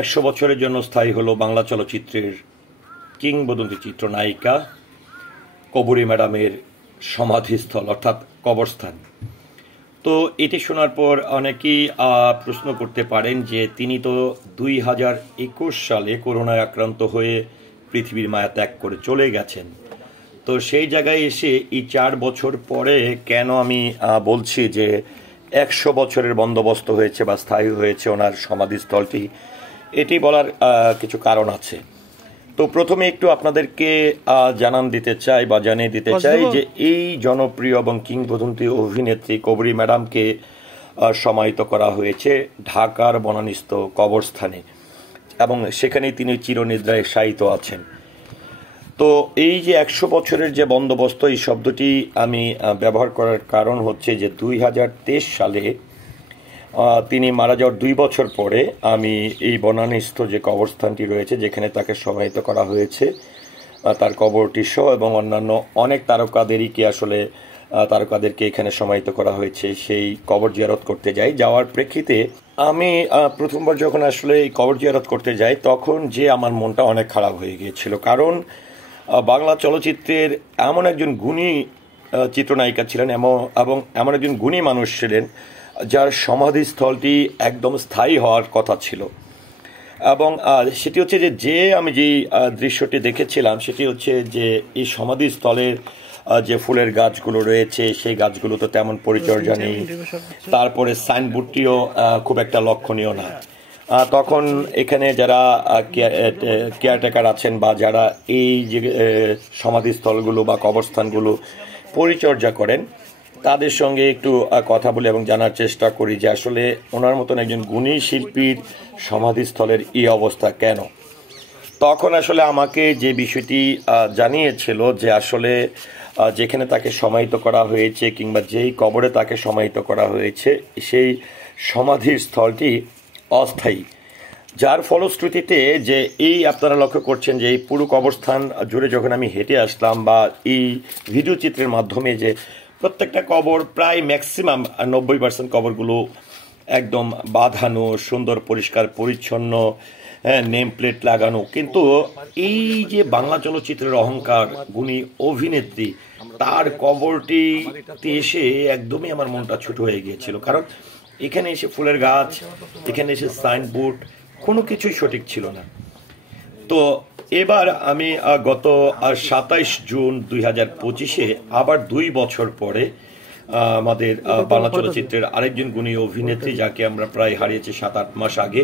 100 বছরের জন্য স্থায়ী হলো বাংলা চলচ্চিত্রের কিংবদন্তি চিত্রনায়িকা কবরী ম্যাডামের সমাধিস্থল অর্থাৎ কবরস্থান। তো এটি শোনার পর অনেকেই প্রশ্ন করতে পারেন যে তিনি তো 2021 সালে করোনায় আক্রান্ত হয়ে পৃথিবীর মায়া ত্যাগ করে চলে গেছেন। তো সেই জায়গায় এসে এই 4 বছর পরে কেন আমি বলছি যে 100 বছরের বন্দোবস্ত হয়েছে বা স্থায়ী হয়েছে ওনার সমাধিস্থলটি, এটি বলার কিছু কারণ আছে। তো প্রথমে একটু আপনাদেরকে জানিয়ে দিতে চাই যে এই জনপ্রিয় এবং কিংবদন্তি অভিনেত্রী কবরী ম্যাডামকে সমাহিত করা হয়েছে ঢাকার বনানীস্থ কবরস্থানে এবং সেখানেই তিনি চিরনিদ্রায় শায়িত আছেন। তো এই যে 100 বছরের যে বন্দোবস্ত, এই শব্দটি আমি ব্যবহার করার কারণ হচ্ছে যে 2023 সালে তিনি মারা যাওয়ার 2 বছর পরে আমি এই বনানীস্থ যে কবরস্থানটি রয়েছে যেখানে তাকে সমাহিত করা হয়েছে তার কবরটি সহ এবং অন্যান্য অনেক তারকাদেরকে এখানে সমাহিত করা হয়েছে, সেই কবর জিয়ারত করতে যাই। যাওয়ার প্রেক্ষিতে আমি প্রথমবার যখন আসলে এই কবর জিয়ারত করতে যাই তখন যে আমার মনটা অনেক খারাপ হয়ে গিয়েছিল, কারণ বাংলা চলচ্চিত্রের এমন একজন গুণী চিত্রনায়িকা ছিলেন এবং এমন একজন গুণী মানুষ ছিলেন যার সমাধিস্থলটি একদম স্থায়ী হওয়ার কথা ছিল। এবং সেটি হচ্ছে যে আমি যেই দৃশ্যটি দেখেছিলাম সেটি হচ্ছে যে এই সমাধিস্থলের যে ফুলের গাছগুলো রয়েছে সেই গাছগুলো তো তেমন পরিচর্যা নেই, তারপরে সাইনবোর্ডটিও খুব একটা লক্ষণীয় না। তখন এখানে যারা কেয়ারটেকার আছেন বা যারা এই যে সমাধিস্থলগুলো বা কবরস্থানগুলো পরিচর্যা করেন তাদের সঙ্গে একটু কথা বলি এবং জানার চেষ্টা করি যে আসলে ওনার মতন একজন গুণী শিল্পীর সমাধিস্থলের এই অবস্থা কেন। তখন আসলে আমাকে যে বিষয়টি জানিয়েছিল যে আসলে যেখানে তাকে সমাহিত করা হয়েছে কিংবা যেই কবরে তাকে সমাহিত করা হয়েছে সেই সমাধির স্থলটি অস্থায়ী, যার ফলশ্রুতিতে যে এই আপনারা লক্ষ্য করছেন যে এই পুরো কবরস্থান জুড়ে যখন আমি হেঁটে আসলাম বা এই ভিডিও চিত্রের মাধ্যমে যে প্রত্যেকটা কবর প্রায় ম্যাক্সিমাম 90% কবরগুলো একদম বাঁধানো, সুন্দর পরিষ্কার পরিচ্ছন্ন, নেম প্লেট লাগানো, কিন্তু এই যে বাংলা চলচ্চিত্রের অহংকার গুণী অভিনেত্রী তার কবরটিতে এসে একদমই আমার মনটা ছোট হয়ে গিয়েছিল, কারণ এখানে এসে ফুলের গাছ, এখানে এসে সাইনবোর্ড, কোনো কিছুই সঠিক ছিল না। তো এবার আমি গত 27 জুন 2025 আবার 2 বছর পরে আমাদের বাংলা চলচ্চিত্রের আরেকজন গুণী অভিনেত্রী যাকে আমরা প্রায় হারিয়েছি 7-8 মাস আগে,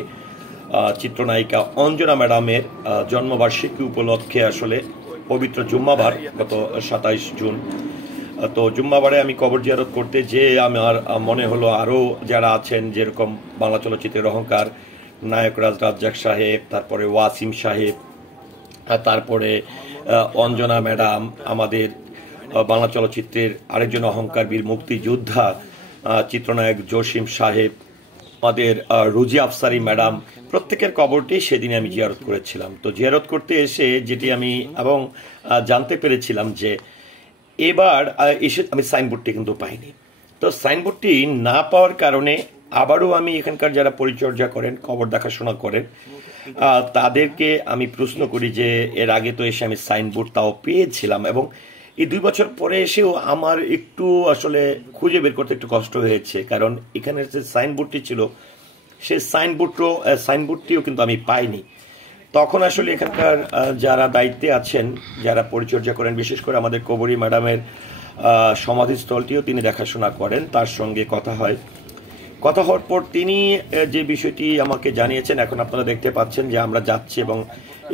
চিত্রনায়িকা অঞ্জনা ম্যাডামের জন্মবার্ষিকী উপলক্ষে আসলে পবিত্র জুম্মাবার গত 27 জুন, তো জুম্মাবারে আমি কবর জিয়ারত করতে যেয়ে আমার মনে হলো আরও যারা আছেন যেরকম বাংলা চলচ্চিত্রের অহংকার নায়করাজ রাজ্জাক সাহেব, তারপরে ওয়াসিম সাহেব, তারপরে অঞ্জনা ম্যাডাম, আমাদের বাংলা চলচ্চিত্রের আরেকজন অহংকার বীর মুক্তিযোদ্ধা চিত্রনায়ক জসিম সাহেব, আমাদের রুজি আফসারি ম্যাডাম, প্রত্যেকের কবরটি সেদিনে আমি জিয়ারত করেছিলাম। তো জিয়ারত করতে এসে যেটি আমি এবং জানতে পেরেছিলাম যে এবার এসে আমি সাইনবোর্ডটি কিন্তু পাইনি। তো সাইনবোর্ডটি না পাওয়ার কারণে আবারও আমি এখানকার যারা পরিচর্যা করেন, কবর দেখাশোনা করেন, তাদেরকে আমি প্রশ্ন করি যে এর আগে তো এসে আমি সাইনবোর্ড তাও পেয়েছিলাম এবং এই 2 বছর পরে এসেও আমার একটু আসলে খুঁজে বের করতে একটু কষ্ট হয়েছে, কারণ এখানে যে সাইনবোর্ডটি ছিল সেই সাইনবোর্ডটিও কিন্তু আমি পাইনি। তখন আসলে এখানকার যারা দায়িত্বে আছেন, যারা পরিচর্যা করেন, বিশেষ করে আমাদের কবরী ম্যাডামের সমাধিস্থলটিও তিনি দেখাশোনা করেন, তার সঙ্গে কথা হওয়ার পর তিনি যে বিষয়টি আমাকে জানিয়েছেন, এখন আপনারা দেখতে পাচ্ছেন যে আমরা যাচ্ছি এবং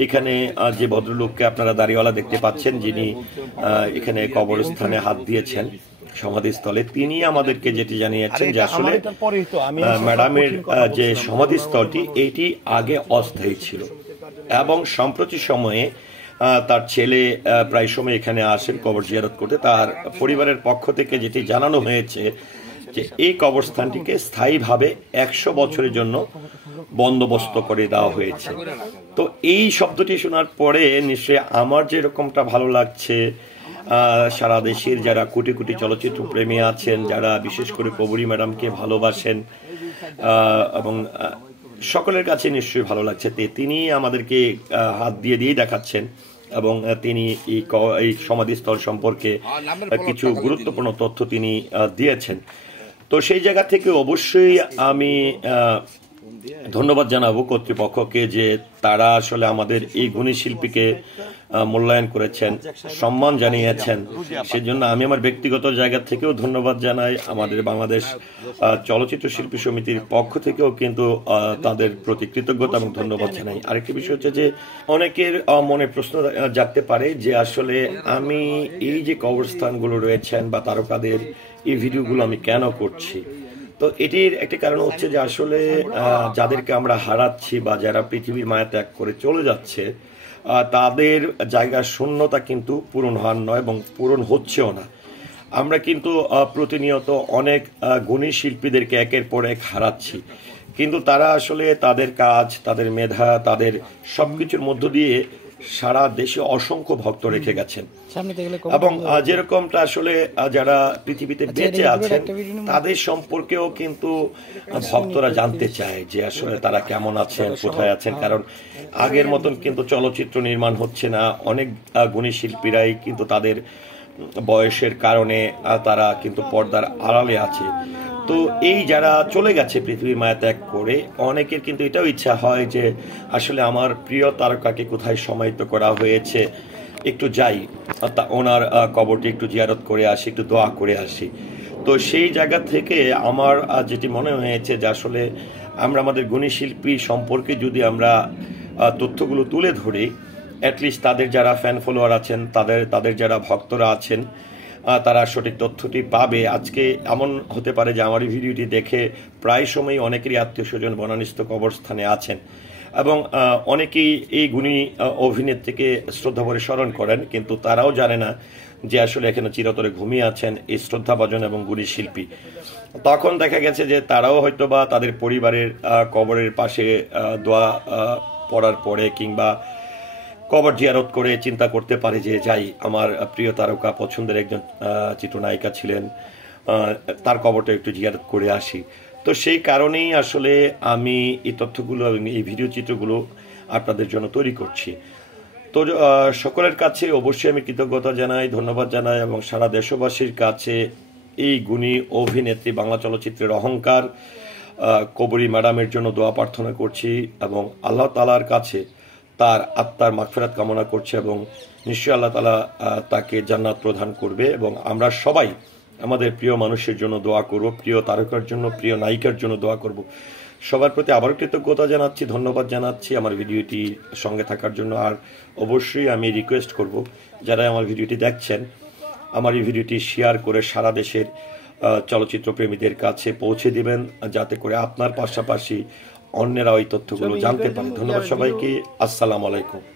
এখানে যে ভদ্রলোককে আপনারা দাড়িওয়ালা দেখতে পাচ্ছেন যিনি এখানে কবরস্থানে হাত দিয়েছেন সমাধিস্থলে, তিনি আমাদেরকে যেটি জানিয়েছেন যে আসলে ম্যাডামের যে সমাধিস্থলটি এটি আগে অস্থায়ী ছিল এবং সম্প্রতি সময়ে তার ছেলে প্রায় সময় এখানে আসেন কবর জিয়ারত করতে। তার পরিবারের পক্ষ থেকে যেটি জানানো হয়েছে যে এই কবরস্থানটিকে স্থায়ীভাবে 100 বছরের জন্য বন্দোবস্ত করে দেওয়া হয়েছে। তো এই শব্দটি শোনার পরে নিশ্চয়ই আমার যেরকমটা ভালো লাগছে, সারা দেশের যারা কোটি কোটি চলচ্চিত্র প্রেমী আছেন, যারা বিশেষ করে কবরী ম্যাডামকে ভালোবাসেন এবং সকলের কাছে নিশ্চয়ই ভালো লাগছে। তিনি আমাদেরকে হাত দিয়ে দিয়েই দেখাচ্ছেন এবং তিনি এই সমাধিস্থল সম্পর্কে কিছু গুরুত্বপূর্ণ তথ্য তিনি দিয়েছেন। তো সেই জায়গা থেকে অবশ্যই আমি ধন্যবাদ জানাবো কর্তৃপক্ষকে যে তারা আসলে আমাদের এই গুণী শিল্পীকে মূল্যায়ন করেছেন, সম্মান জানিয়েছেন। সেজন্য আমি আমার ব্যক্তিগত জায়গা থেকেও ধন্যবাদ জানাই। আমাদের বাংলাদেশ চলচ্চিত্র শিল্পী সমিতির পক্ষ থেকেও কিন্তু তাদের প্রতি কৃতজ্ঞতা এবং ধন্যবাদ জানাই। আরেকটি বিষয় হচ্ছে যে অনেকের মনে প্রশ্ন জাগতে পারে যে আসলে আমি এই যে কবরস্থানগুলো রয়েছেন বা তারকাদের এই ভিডিওগুলো আমি কেন করছি। তো এটির একটি কারণ হচ্ছে যে আসলে যাদেরকে আমরা হারাচ্ছি বা যারা পৃথিবীর মায়া ত্যাগ করে চলে যাচ্ছে তাদের জায়গার শূন্যতা কিন্তু পূরণ হওয়ার নয় এবং পূরণ হচ্ছেও না। আমরা কিন্তু প্রতিনিয়ত অনেক গুণী শিল্পীদেরকে একের পর এক হারাচ্ছি, কিন্তু তারা আসলে তাদের কাজ, তাদের মেধা, তাদের সবকিছুর মধ্য দিয়ে সারা দেশে অসংখ্য ভক্ত রেখে গেছেন। এবং যেরকমটা আসলে যারা পৃথিবীতে বেঁচে আছেন তাদের সম্পর্কেও কিন্তু ভক্তরা জানতে চায় যে আসলে তারা কেমন আছেন, কোথায় আছেন। কারণ আগের মতন কিন্তু চলচ্চিত্র নির্মাণ হচ্ছে না। অনেক গুণী শিল্পীরাই কিন্তু তাদের বয়সের কারণে তারা কিন্তু পর্দার আড়ালে আছে। তো এই যারা চলে গেছে পৃথিবীর মায়া ত্যাগ করে, অনেকের কিন্তু এটাও ইচ্ছা হয় যে আসলে আমার প্রিয় তারকাকে কোথায় সমাহিত করা হয়েছে, একটু যাই ওনার কবরটি একটু জিয়ারত করে আসি, একটু দোয়া করে আসি। তো সেই জায়গা থেকে আমার যেটি মনে হয়েছে যে আসলে আমরা আমাদের গুণী শিল্পী সম্পর্কে যদি আমরা তথ্যগুলো তুলে ধরি, অ্যাটলিস্ট তাদের যারা ফ্যান ফলোয়ার আছেন, তাদের যারা ভক্তরা আছেন, তারা সঠিক তথ্যটি পাবে। আজকে এমন হতে পারে যে আমার এই ভিডিওটি দেখে প্রায় সময় অনেকেরই আত্মীয় স্বজন বনানীস্থ কবরস্থানে আছেন এবং অনেকেই এই গুণী অভিনেত্রীকে শ্রদ্ধাভরে স্মরণ করেন, কিন্তু তারাও জানে না যে আসলে এখানে চিরতরে ঘুমিয়ে আছেন এই শ্রদ্ধাভাজন এবং গুণী শিল্পী। তখন দেখা গেছে যে তারাও হয়তো বা তাদের পরিবারের কবরের পাশে দোয়া পড়ার পরে কিংবা কবর জিয়ারত করে চিন্তা করতে পারে যে যাই, আমার প্রিয় তারকা, পছন্দের একজন চিত্রনায়িকা ছিলেন, তার কবরটা একটু জিয়ারত করে আসি। তো সেই কারণেই আসলে আমি এই তথ্যগুলো এবং এই ভিডিও চিত্রগুলো আপনাদের জন্য তৈরি করছি। তো সকলের কাছে অবশ্যই আমি কৃতজ্ঞতা জানাই, ধন্যবাদ জানাই এবং সারা দেশবাসীর কাছে এই গুণী অভিনেত্রী, বাংলা চলচ্চিত্রের অহংকার কবরী ম্যাডামের জন্য দোয়া প্রার্থনা করছি এবং আল্লাহ তাআলার কাছে তার আত্মার মাগফিরাত কামনা করছে এবং নিশ্চয়ই আল্লাহ তাআলা তাকে জান্নাত প্রদান করবে। এবং আমরা সবাই আমাদের প্রিয় মানুষের জন্য দোয়া করব, প্রিয় তারকার জন্য, প্রিয় নায়িকার জন্য দোয়া করব। সবার প্রতি আবারও কৃতজ্ঞতা জানাচ্ছি, ধন্যবাদ জানাচ্ছি আমার ভিডিওটি সঙ্গে থাকার জন্য। আর অবশ্যই আমি রিকোয়েস্ট করব যারা আমার ভিডিওটি দেখছেন, আমার এই ভিডিওটি শেয়ার করে সারা দেশের চলচ্চিত্র প্রেমীদের কাছে পৌঁছে দিবেন, যাতে করে আপনার পাশাপাশি অন্যেরা ওই তথ্যগুলো জানতে পারে। ধন্যবাদ সবাইকে। আসসালামু আলাইকুম।